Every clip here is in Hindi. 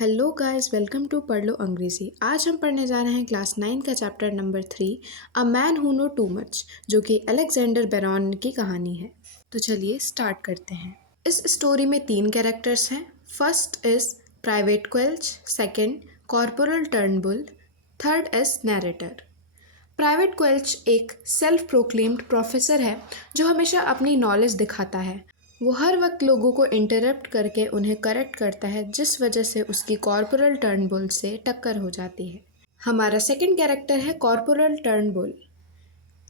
हेलो गाइस, वेलकम टू पढ़ लो अंग्रेज़ी। आज हम पढ़ने जा रहे हैं क्लास 9 का chapter number 3, a man who know too much, जो कि अलेक्जेंडर बेरॉन की कहानी है। तो चलिए स्टार्ट करते हैं। इस स्टोरी में 3 कैरेक्टर्स हैं। First is private Quelch, second corporal Turnbull, third is narrator. Private Quelch एक सेल्फ प्रोक्लेम्ड प्रोफेसर है जो हमेशा अपनी नॉलेज दिखाता है। वो हर वक्त लोगों को इंटरप्ट करके उन्हें करेक्ट करता है, जिस वजह से उसकी कॉर्पोरल टर्नबुल से टक्कर हो जाती है। हमारा सेकंड कैरेक्टर है कॉर्पोरल टर्नबुल।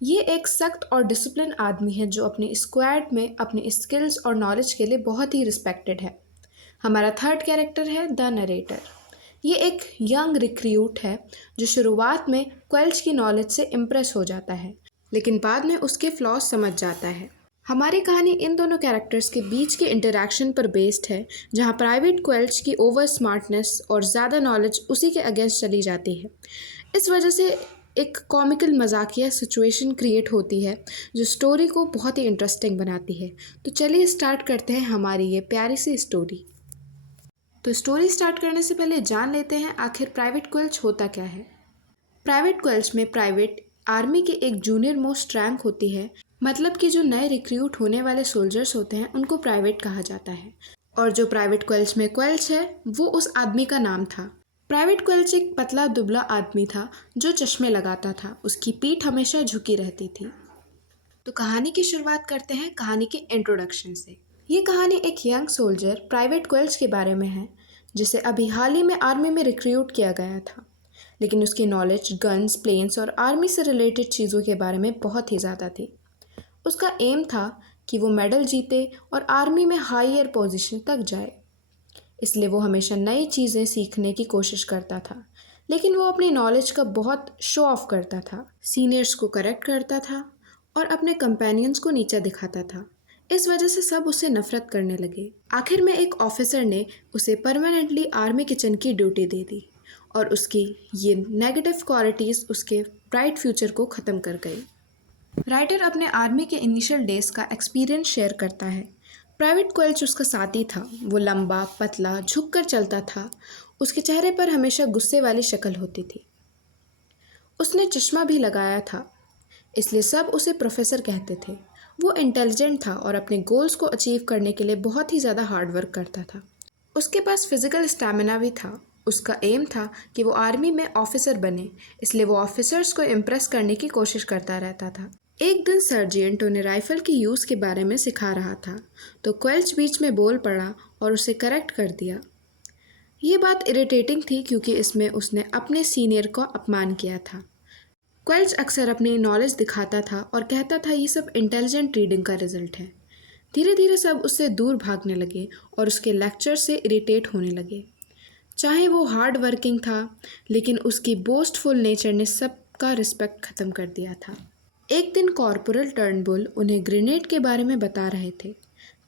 ये एक सख्त और डिसिप्लिन आदमी है जो अपनी स्क्वाड में अपनी स्किल्स और नॉलेज के लिए बहुत ही रिस्पेक्टेड है। हमारा थर्ड कैरेक्टर है द नरेटर। ये एक यंग रिक्रूट है जो शुरुआत में क्वेल्च की नॉलेज से इम्प्रेस हो जाता है, लेकिन बाद में उसके फ्लॉज समझ जाता है। हमारी कहानी इन दोनों कैरेक्टर्स के बीच के इंटरैक्शन पर बेस्ड है, जहाँ प्राइवेट क्वेल्च की ओवर स्मार्टनेस और ज़्यादा नॉलेज उसी के अगेंस्ट चली जाती है। इस वजह से एक कॉमिकल मजाकिया सिचुएशन क्रिएट होती है जो स्टोरी को बहुत ही इंटरेस्टिंग बनाती है। तो चलिए स्टार्ट करते हैं हमारी ये प्यारी सी स्टोरी। तो स्टोरी स्टार्ट करने से पहले जान लेते हैं आखिर प्राइवेट क्वेल्च होता क्या है। प्राइवेट क्वेल्च में प्राइवेट आर्मी की एक जूनियर मोस्ट रैंक होती है, मतलब कि जो नए रिक्रूट होने वाले सोल्जर्स होते हैं उनको प्राइवेट कहा जाता है। और जो प्राइवेट क्वेल्च में क्वेल्च है वो उस आदमी का नाम था। प्राइवेट क्वेल्च एक पतला दुबला आदमी था जो चश्मे लगाता था। उसकी पीठ हमेशा झुकी रहती थी। तो कहानी की शुरुआत करते हैं कहानी के इंट्रोडक्शन से। ये कहानी एक यंग सोल्जर प्राइवेट क्वेल्च के बारे में है, जिसे अभी हाल ही में आर्मी में रिक्रूट किया गया था। लेकिन उसकी नॉलेज गन्स, प्लेन्स और आर्मी से रिलेटेड चीज़ों के बारे में बहुत ही ज़्यादा थी। उसका एम था कि वो मेडल जीते और आर्मी में हायर पोजीशन तक जाए। इसलिए वो हमेशा नई चीज़ें सीखने की कोशिश करता था, लेकिन वो अपनी नॉलेज का बहुत शो ऑफ करता था, सीनियर्स को करेक्ट करता था और अपने कंपेनियंस को नीचा दिखाता था। इस वजह से सब उससे नफरत करने लगे। आखिर में एक ऑफिसर ने उसे परमानेंटली आर्मी किचन की ड्यूटी दे दी और उसकी ये नेगेटिव क्वालिटीज़ उसके ब्राइट फ्यूचर को ख़त्म कर गई। राइटर अपने आर्मी के इनिशियल डेज का एक्सपीरियंस शेयर करता है। प्राइवेट क्वेल्च उसका साथी था। वो लंबा, पतला, झुककर चलता था। उसके चेहरे पर हमेशा गुस्से वाली शक्ल होती थी। उसने चश्मा भी लगाया था, इसलिए सब उसे प्रोफेसर कहते थे। वो इंटेलिजेंट था और अपने गोल्स को अचीव करने के लिए बहुत ही ज़्यादा हार्ड वर्क करता था। उसके पास फिजिकल स्टैमिना भी था। उसका एम था कि वो आर्मी में ऑफिसर बने, इसलिए वो ऑफिसर्स को इम्प्रेस करने की कोशिश करता रहता था। एक दिन सर्जेंट उन्हें राइफल की यूज़ के बारे में सिखा रहा था, तो क्वेल्च बीच में बोल पड़ा और उसे करेक्ट कर दिया। ये बात इरिटेटिंग थी क्योंकि इसमें उसने अपने सीनियर को अपमान किया था। क्वेल्च अक्सर अपनी नॉलेज दिखाता था और कहता था ये सब इंटेलिजेंट रीडिंग का रिजल्ट है। धीरे धीरे सब उससे दूर भागने लगे और उसके लेक्चर से इरिटेट होने लगे। चाहे वो हार्ड वर्किंग था, लेकिन उसकी बोस्टफुल नेचर ने सबका रिस्पेक्ट ख़त्म कर दिया था। एक दिन कॉर्पोरल टर्नबुल उन्हें ग्रेनेड के बारे में बता रहे थे।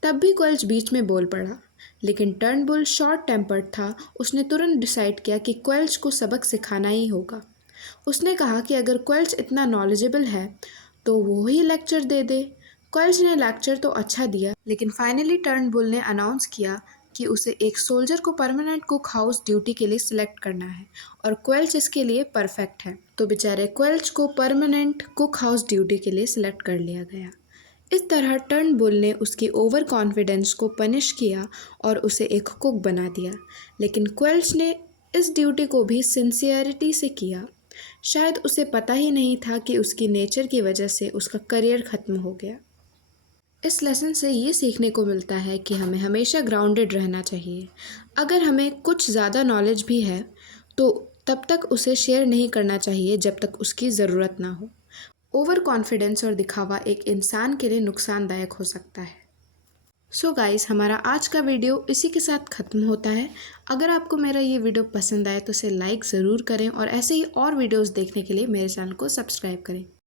तब भी क्वेल्च बीच में बोल पड़ा, लेकिन टर्नबुल शॉर्ट टेम्पर्ड था। उसने तुरंत डिसाइड किया कि क्वेल्च को सबक सिखाना ही होगा। उसने कहा कि अगर क्वेल्च इतना नॉलेजेबल है तो वो ही लेक्चर दे दे। क्वेल्च ने लेक्चर तो अच्छा दिया, लेकिन फाइनली टर्नबुल ने अनाउंस किया कि उसे एक सोल्जर को परमानेंट कुक हाउस ड्यूटी के लिए सिलेक्ट करना है और क्वेल्च इसके लिए परफेक्ट है। तो बेचारे क्वेल्च को परमानेंट कुक हाउस ड्यूटी के लिए सिलेक्ट कर लिया गया। इस तरह टर्नबुल ने उसकी ओवर कॉन्फिडेंस को पनिश किया और उसे एक कुक बना दिया। लेकिन क्वेल्च ने इस ड्यूटी को भी सिंसियरिटी से किया। शायद उसे पता ही नहीं था कि उसकी नेचर की वजह से उसका करियर ख़त्म हो गया। इस लेसन से ये सीखने को मिलता है कि हमें हमेशा ग्राउंडेड रहना चाहिए। अगर हमें कुछ ज़्यादा नॉलेज भी है तो तब तक उसे शेयर नहीं करना चाहिए जब तक उसकी ज़रूरत ना हो। ओवर कॉन्फिडेंस और दिखावा एक इंसान के लिए नुकसानदायक हो सकता है। सो गाइस, हमारा आज का वीडियो इसी के साथ ख़त्म होता है। अगर आपको मेरा ये वीडियो पसंद आए तो इसे लाइक ज़रूर करें और ऐसे ही और वीडियोस देखने के लिए मेरे चैनल को सब्सक्राइब करें।